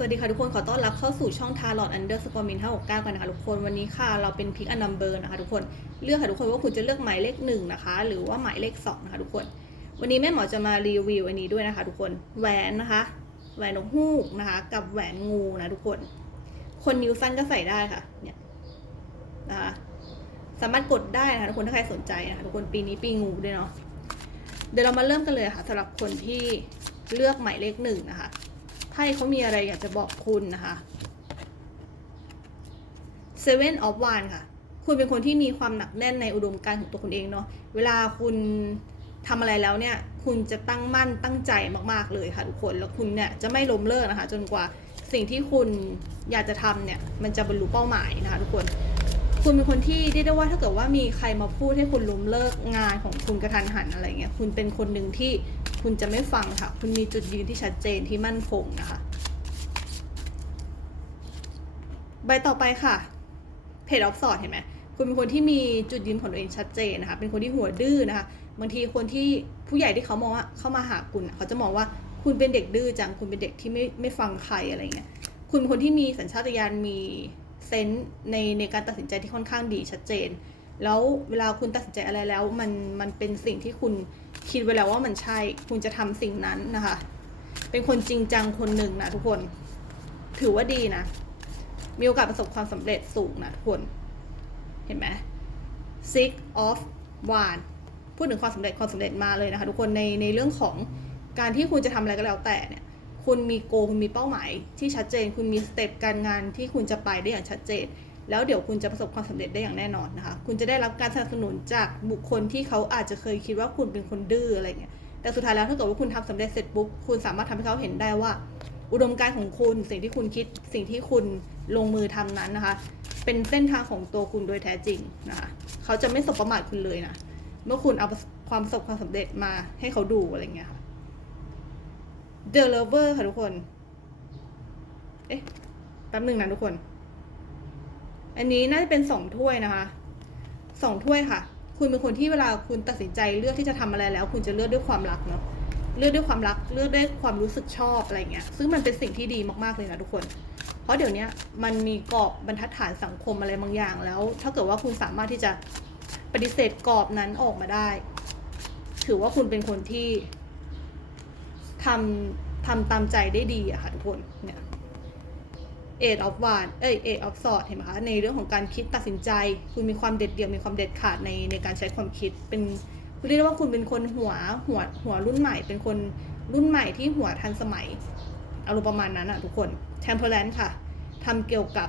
สวัสดีค่ะทุกคนขอต้อนรับเข้าสู่ช่องทาร์ลอดอันเดอร์สกอร์มิน569 กันนะคะทุกคนวันนี้ค่ะเราเป็นพิกอันนัมเบอร์นะคะทุกคนเลือกค่ะทุกคนว่าคุณจะเลือกหมายเลขหนึ่งนะคะหรือว่าหมายเลขสองนะคะทุกคน วันนี้แม่หมอจะมารีวิวอันนี้ด้วยนะคะทุกคนแหวนนะคะแหวนนกฮูกนะคะ กับแหวนงูนะทุกคน คนนิ้วสั้นก็ใส่ได้ค่ะเนี่ยนะคะสามารถกดได้นะคะทุกคนถ้าใครสนใจนะคะทุกคนปีนี้ปีงูด้วยเนาะเดี๋ยวเรามาเริ่มกันเลยค่ะสำหรับคนที่เลือกหมายเลขหนึ่งนะคะ พ่เขามีอะไรอยากจะบอกคุณนะคะ Seven of Wands ค่ะ คุณเป็นคนที่มีความหนักแน่นในอุดมการณ์ของตัวคุณเองเนาะ เวลาคุณทำอะไรแล้วเนี่ย คุณจะตั้งมั่นตั้งใจมากๆเลยค่ะทุกคน แล้วคุณเนี่ยจะไม่ล้มเลิกนะคะ จนกว่าสิ่งที่คุณอยากจะทำเนี่ยมันจะบรรลุเป้าหมายนะคะทุกคน คุณเป็นคนที่เรียกได้ว่าถ้าเกิดว่ามีใครมาพูดให้คุณล้มเลิกงานของคุณกระทันหันอะไรเงี้ย คุณเป็นคนหนึ่งที่ คุณจะไม่ฟังค่ะ คุณมีจุดยืนที่ชัดเจนที่มั่นคงนะคะ ใบต่อไปค่ะ เพจออฟสอดเห็นไหมคุณเป็นคนที่มีจุดยืนของตัวเองชัดเจนนะคะ เป็นคนที่หัวดื้อนะคะ บางทีคนที่ผู้ใหญ่ที่เขามองว่าเข้ามาหาคุณเขาจะมองว่าคุณเป็นเด็กดื้อจัง คุณเป็นเด็กที่ไม่ไม่ฟังใครอะไรเงี้ย คุณเป็นคนที่มีสัญชาตญาณมีเซนส์ในในการตัดสินใจที่ค่อนข้างดีชัดเจน แล้วเวลาคุณตัดสินใจอะไรแล้วมันมันเป็นสิ่งที่คุณ คิดไว้แล้วว่ามันใช่ คุณจะทำสิ่งนั้นนะคะ เป็นคนจริงจังคนหนึ่งนะทุกคน ถือว่าดีนะ มีโอกาสประสบความสำเร็จสูงนะทุกคน เห็นไหม six of wand พูดถึงความสำเร็จความสำเร็จมาเลยนะคะ ทุกคนในในเรื่องของการที่คุณจะทำอะไรก็แล้วแต่เนี่ย คุณมีโกคุณมีเป้าหมายที่ชัดเจน คุณมีสเต็ปการงานที่คุณจะไปได้อย่างชัดเจน แล้วเดี๋ยวคุณจะประสบความสำเร็จได้อย่างแน่นอนนะคะ คุณจะได้รับการสนับสนุนจากบุคคลที่เขาอาจจะเคยคิดว่าคุณเป็นคนดื้ออะไรเงี้ย แต่สุดท้ายแล้วถ้าเกิดว่าคุณทำสำเร็จเสร็จปุ๊บ คุณสามารถทำให้เขาเห็นได้ว่า อุดมการณ์ของคุณ สิ่งที่คุณคิด สิ่งที่คุณลงมือทำนั้นนะคะ เป็นเส้นทางของตัวคุณโดยแท้จริงนะคะ เขาจะไม่สบประมาทคุณเลยนะ เมื่อคุณเอาความประสบความสำเร็จมาให้เขาดูอะไรเงี้ยค่ะ The Lover ค่ะทุกคน เอ๊ะ แป๊บหนึ่งนะทุกคน อันนี้น่าจะเป็นสองถ้วยนะคะสองถ้วยค่ะ คุณเป็นคนที่เวลาคุณตัดสินใจเลือกที่จะทำอะไรแล้ว คุณจะเลือกด้วยความรักเนาะเลือกด้วยความรักเลือกด้วยความรู้สึกชอบอะไรเงี้ยซึ่งมันเป็นสิ่งที่ดีมากๆเลยนะทุกคน เพราะเดี๋ยวนี้มันมีกรอบบรรทัดฐานสังคมอะไรบางอย่างแล้ว ถ้าเกิดว่าคุณสามารถที่จะปฏิเสธกรอบนั้นออกมาได้ ถือว่าคุณเป็นคนที่ทำทำตามใจได้ดีอะค่ะทุกคนเนี่ย เอ็ดออฟวานเอ้ยเอ็ดออฟสอดเห็นไหมคะในเรื่องของการคิดตัดสินใจ คุณมีความเด็ดเดี่ยวมีความเด็ดขาดในในการใช้ความคิด เป็นเรียกได้ว่าคุณเป็นคนหัวหัวหัวรุ่นใหม่ เป็นคนรุ่นใหม่ที่หัวทันสมัยอารมณ์ประมาณนั้นอะทุกคน temperance ค่ะทำเกี่ยวกับ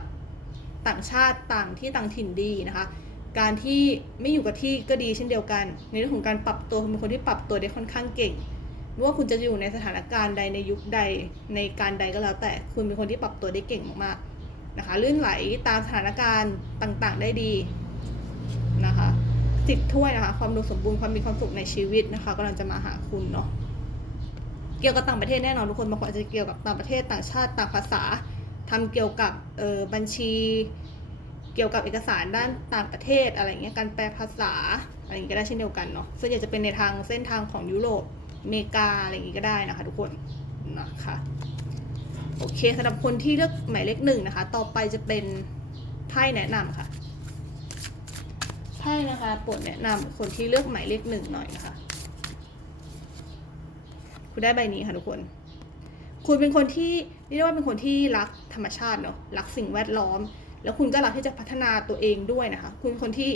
ต่างชาติต่างที่ต่างถิ่นดีนะคะ การที่ไม่อยู่กับที่ก็ดีเช่นเดียวกัน ในเรื่องของการปรับตัวคุณเป็นคนที่ปรับตัวได้ค่อนข้างเก่ง ว่าคุณจะอยู่ในสถานการณ์ใดในยุคใดในการใดก็แล้ว แต่คุณเป็นคนที่ปรับตัวได้เก่งมากๆนะคะลื่นไหลตามสถานการณ์ต่างๆ ได้ดีนะคะสิบถ้วยนะคะ ความอุดมสมบูรณ์ความมีความสุขในชีวิตนะคะกำลังจะมาหาคุณเนาะเกี่ยวกับต่างประเทศแน่นอนทุกคนบางคนอาจจะเกี่ยวกับต่างประเทศต่างชาติต่างภาษาทำเกี่ยวกับเออบัญชี เกี่ยวกับเอกสารด้านต่างประเทศอะไรเงี้ยการแปลภาษาอะไรเงี้ยก็ได้เช่นเดียวกันเนาะส่วนใหญ่จะเป็นในทางเส้นทางของยุโรป เมกาอะไรอย่างงี้ก็ได้นะคะทุกคนนะคะโอเคสำหรับคนที่เลือกหมายเลขหนึ่งนะคะ ต่อไปจะเป็นไพ่แนะนำค่ะไพ่นะคะโปรดแนะนำคนที่เลือกหมายเลขหนึ่งหน่อยนะคะ คุณได้ใบนี้ค่ะทุกคน คุณเป็นคนที่เรียกว่าเป็นคนที่รักธรรมชาติเนาะรักสิ่งแวดล้อม แล้วคุณก็รักที่จะพัฒนาตัวเองด้วยนะคะ คุณเป็นคนที่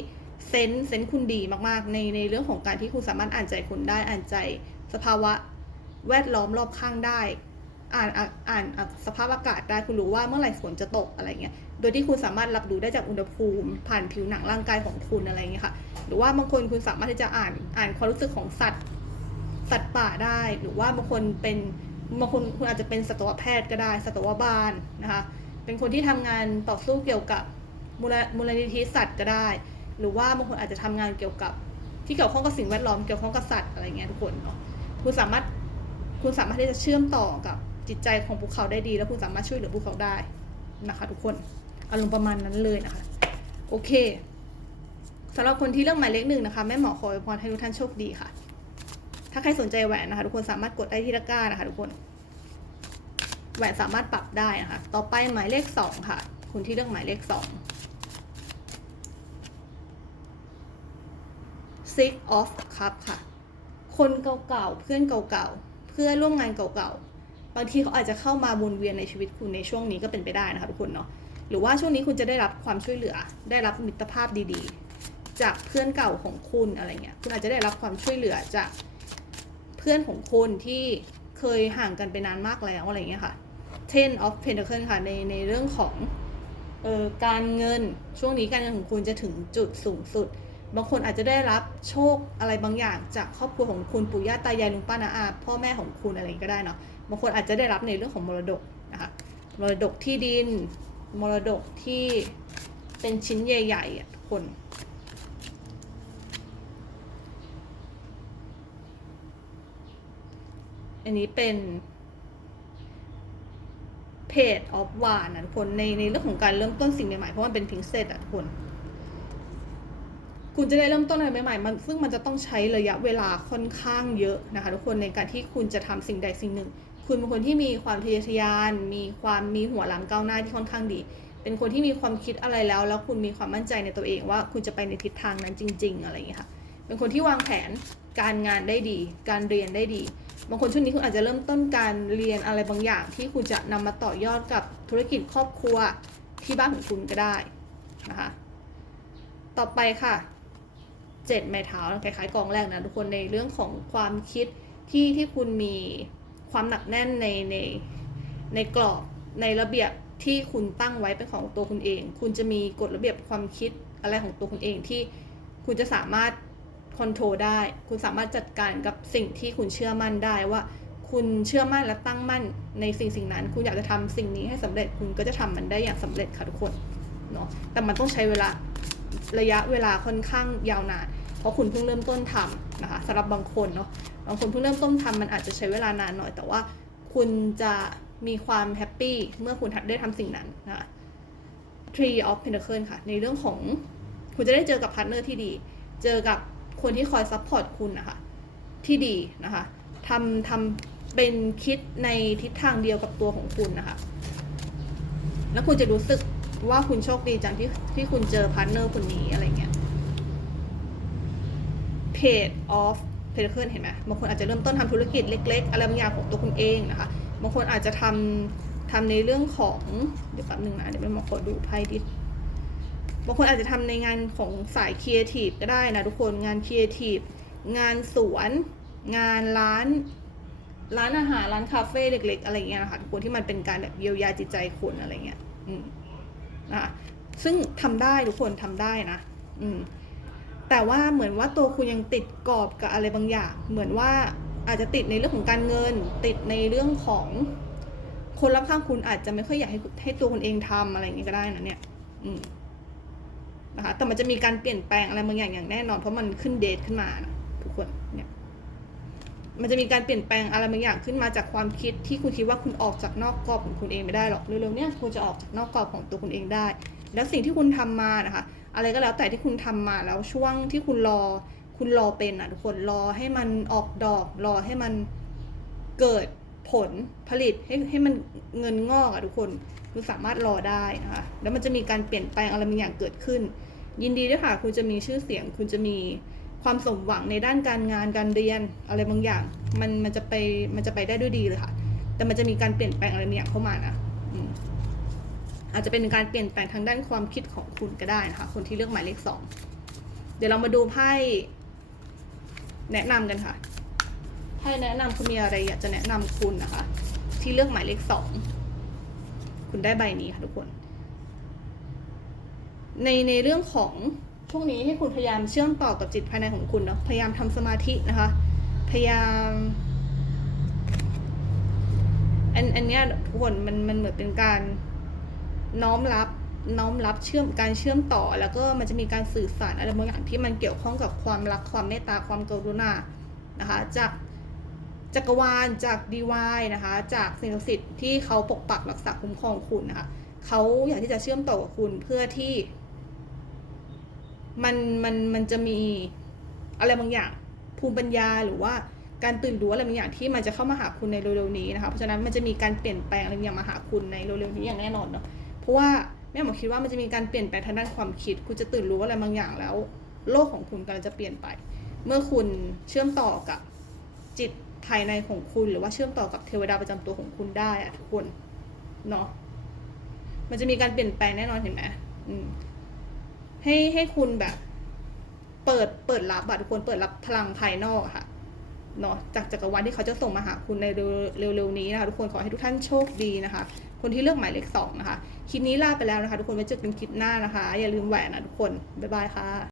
เซนส์เซนส์คุณดีมากๆ ในในเรื่องของการที่คุณสามารถอ่านใจคุณได้อ่านใจ สภาวะแวดล้อมรอบข้างได้ อ่านอ่านสภาพอากาศได้คุณรู้ว่าเมื่อไหร่ฝนจะตกอะไรเงี้ย โดยที่คุณสามารถรับรู้ได้จากอุณหภูมิ ผ่านผิวหนังร่างกายของคุณอะไรเงี้ยค่ะ หรือว่าบางคนคุณสามารถที่จะอ่านอ่านความรู้สึกของสัตว์สัตว์ป่าได้ หรือว่าบางคนเป็นบางคนคุณอาจจะเป็นสัตวแพทย์ก็ได้ สัตวบาลนะคะ เป็นคนที่ทำงานต่อสู้เกี่ยวกับมูลมูลนิธิสัตว์ก็ได้ หรือว่าบางคนอาจจะทำงานเกี่ยวกับที่เกี่ยวข้องกับสิ่งแวดล้อมเกี่ยวข้องกับสัตว์อะไรเงี้ยทุกคนเนาะ คุณสามารถคุณสามารถที่จะเชื่อมต่อกับจิตใจของพวกเขาได้ดี แล้วคุณสามารถช่วยเหลือพวกเขาได้นะคะทุกคนอารมณ์ประมาณนั้นเลยนะคะ โอเคสำหรับคนที่เลือกหมายเลขหนึ่งนะคะแม่หมอขออวยพรให้ทุกท่านโชคดีค่ะ ถ้าใครสนใจแหวนนะคะทุกคนสามารถกดได้ที่ตะกร้านะคะทุกคนแหวนสามารถปรับได้นะคะ ต่อไปหมายเลขสองค่ะ คุณที่เลือกหมายเลขสอง six of cup ค่ะ คนเก่าๆ เพื่อนเก่าๆ เพื่อนร่วมงานเก่าๆ บางทีเขาอาจจะเข้ามาวนเวียนในชีวิตคุณในช่วงนี้ก็เป็นไปได้นะคะทุกคนเนาะ หรือว่าช่วงนี้คุณจะได้รับความช่วยเหลือ ได้รับมิตรภาพดีๆ จากเพื่อนเก่าของคุณอะไรเงี้ย คุณอาจจะได้รับความช่วยเหลือจากเพื่อนของคุณที่เคยห่างกันไปนานมากแล้วอะไรเงี้ยค่ะ ten of pentacle ค่ะในในเรื่องของเอ่อการเงินช่วงนี้การเงินของคุณจะถึงจุดสูงสุด บางคนอาจจะได้รับโชคอะไรบางอย่าง จากครอบครัวของคุณปู่ย่าตายายลุงป้านาอาพ่อแม่ของคุณอะไรก็ได้เนาะบางคนอาจจะได้รับในเรื่องของมรดกนะคะมรดกที่ดินมรดกที่เป็นชิ้นใหญ่ๆอะทุกคนอันนี้เป็นเพจออฟวานนะทุกคนในในเรื่องของการเริ่มต้นสิ่งใหม่ๆเพราะมันเป็นพิงเซตอะทุกคน คุณจะได้เริ่มต้นอะไรใหม่ๆมันซึ่งมันจะต้องใช้ระยะเวลาค่อนข้างเยอะนะคะทุกคนในการที่คุณจะทำสิ่งใดสิ่งหนึ่ง คุณเป็นคนที่มีความทะเยอทะยาน มีความมีหัวหลังก้าวหน้าที่ค่อนข้างดี เป็นคนที่มีความคิดอะไรแล้ว แล้วคุณมีความมั่นใจในตัวเองว่าคุณจะไปในทิศทางนั้นจริง ๆ อะไรอย่างเงี้ค่ะ เป็นคนที่วางแผนการงานได้ดี การเรียนได้ดีบางคนช่วงนี้คุณอาจจะเริ่มต้นการเรียนอะไรบางอย่าง ที่คุณจะนำมาต่อยอดกับธุรกิจครอบครัวที่บ้านของคุณก็ได้นะคะต่อไปค่ะ เจ็ดไม้เท้าคล้ายๆกองแรกนะทุกคนในเรื่องของความคิดที่ที่คุณมีความหนักแน่นในในในกรอบในระเบียบที่คุณตั้งไว้เป็นของตัวคุณเอง คุณจะมีกฎระเบียบความคิดอะไรของตัวคุณเองที่คุณจะสามารถคอนโทรลได้ คุณสามารถจัดการกับสิ่งที่คุณเชื่อมั่นได้ว่า คุณเชื่อมั่นและตั้งมั่นในสิ่งสิ่งนั้น คุณอยากจะทำสิ่งนี้ให้สำเร็จคุณก็จะทำมันได้อย่างสำเร็จค่ะทุกคนเนาะแต่มันต้องใช้เวลา ระยะเวลาค่อนข้างยาวนาน เพราะคุณเพิ่งเริ่มต้นทำนะคะสำหรับบางคนเนาะบางคนเพิ่งเริ่มต้นทำมันอาจจะใช้เวลานานหน่อย แต่ว่าคุณจะมีความแฮปปี้เมื่อคุณได้ทำสิ่งนั้นนะคะ Tree of Pentacle ค่ะ ในเรื่องของคุณจะได้เจอกับพาร์ทเนอร์ที่ดี เจอกับคนที่คอยซัพพอร์ตคุณนะคะที่ดีนะคะทำทำเป็นคิดในทิศทางเดียวกับตัวของคุณนะคะ แล้วคุณจะรู้สึก ว่าคุณโชคดีจังที่ที่คุณเจอพาร์ทเนอร์คนนี้อะไรเงี้ย Page of Pentacle เห็นไหมบางคนอาจจะเริ่มต้นทำธุรกิจเล็ก ๆ อะไรบางอย่างของตัวคุณเองนะคะบางคนอาจจะทำทำในเรื่องของเดี๋ยวแป๊บนึงนะเดี๋ยวมาขอดูไพ่ดิบางคนอาจจะทำในงานของสายครีเอทีฟก็ได้นะทุกคนงานครีเอทีฟงานสวน งานร้าน ร้านอาหารร้านคาเฟ่เล็ก ๆ อะไรเงี้ยนะคะทุกคนที่มันเป็นการแบบเยียวยาจิตใจคนอะไรเงี้ยอืม นะซึ่งทำได้ทุกคนทำได้นะ อืม แต่ว่าเหมือนว่าตัวคุณยังติดกรอบกับอะไรบางอย่าง เหมือนว่าอาจจะติดในเรื่องของการเงิน ติดในเรื่องของคนรอบข้างคุณอาจจะไม่ค่อยอยากให้ให้ตัวคุณเองทำอะไรอย่างนี้ก็ได้นะเนี่ย อืมนะคะแต่มันจะมีการเปลี่ยนแปลงอะไรบางอย่างอย่างแน่นอนเพราะมันขึ้นเดทขึ้นมานะทุกคนเนี่ย มันจะมีการเปลี่ยนแปลงอะไรบางอย่างขึ้นมาจากความคิดที่คุณคิดว่าคุณออกจากนอกกรอบของคุณเองไม่ได้หรอกเร็วๆเนี่ยคุณจะออกจากนอกกรอบของตัวคุณเองได้ แล้วสิ่งที่คุณทำมานะคะ อะไรก็แล้วแต่ที่คุณทำมาแล้วช่วงที่คุณรอ คุณรอเป็นอะทุกคนรอให้มันออกดอกรอให้มันเกิดผลผลิตให้ให้มันเงินงอกอะทุกคนคุณสามารถรอได้นะคะแล้วมันจะมีการเปลี่ยนแปลงอะไรบางอย่างเกิดขึ้น ยินดีด้วยค่ะคุณจะมีชื่อเสียง คุณจะมี ความสมหวังในด้านการงานการเรียนอะไรบางอย่าง มันมันจะไปมันจะไปได้ด้วยดีเลยค่ะ แต่มันจะมีการเปลี่ยนแปลงอะไรบางอย่างเข้ามานะอือาจจะเป็นการเปลี่ยนแปลงทางด้านความคิดของคุณก็ได้นะคะ คนที่เลือกหมายเลขสองเดี๋ยวเรามาดูไพ่แนะนำกันค่ะไพ่แนะนำคุณมีอะไรอยากจะแนะนำคุณนะคะ ที่เลือกหมายเลขสองคุณได้ใบนี้ค่ะทุกคน ในในเรื่องของ ช่วงนี้ให้คุณพยายามเชื่อมต่อกับจิตภายในของคุณเนาะพยายามทำสมาธินะคะ พยายามอันอันเนี้ยทุกคนมันมันเหมือนเป็นการน้อมรับน้อมรับเชื่อมการเชื่อมต่อ แล้วก็มันจะมีการสื่อสารอะไรบางอย่างที่มันเกี่ยวข้องกับความรักความเมตตาความกรุณานะคะจากจักรวาลจากดีวายนะคะ จากสิ่งศักดิ์สิทธิ์ที่เขาปกปักรักษาคุ้มครองคุณนะคะเขาอยากที่จะเชื่อมต่อกับคุณเพื่อที่ มันมันมันจะมีอะไรบางอย่างภูมิปัญญาหรือว่าการตื่นรู้อะไรบางอย่างที่มันจะเข้ามาหาคุณในเร็วๆนี้นะคะเพราะฉะนั้นมันจะมีการเปลี่ยนแปลงอะไรบางอย่างมาหาคุณในเร็วๆนี้อย่างแน่นอนเนาะเพราะว่าแม่หมอคิดว่ามันจะมีการเปลี่ยนแปลงทางด้านความคิด คุณจะตื่นรู้อะไรบางอย่างแล้ว โลกของคุณกำลังจะเปลี่ยนไป เมื่อคุณเชื่อมต่อกับจิตภายในของคุณหรือว่าเชื่อมต่อกับเทวดาประจำตัวของคุณได้อะทุกคนเนาะมันจะมีการเปลี่ยนแปลงแน่นอนเห็นไหมอืม ให้ให้คุณแบบเปิดเปิดรับอะทุกคนเปิดรับพลังภายนอกค่ะเนาะจากจักรวาลที่เขาจะส่งมาหาคุณในเร็วเร็วๆนี้นะคะทุกคนขอให้ทุกท่านโชคดีนะคะ คนที่เลือกหมายเลขสองนะคะ คลิปนี้ลาไปแล้วนะคะ ทุกคนไว้เจอกันคลิปหน้านะคะ อย่าลืมแหวนนะทุกคน บ๊ายบายค่ะ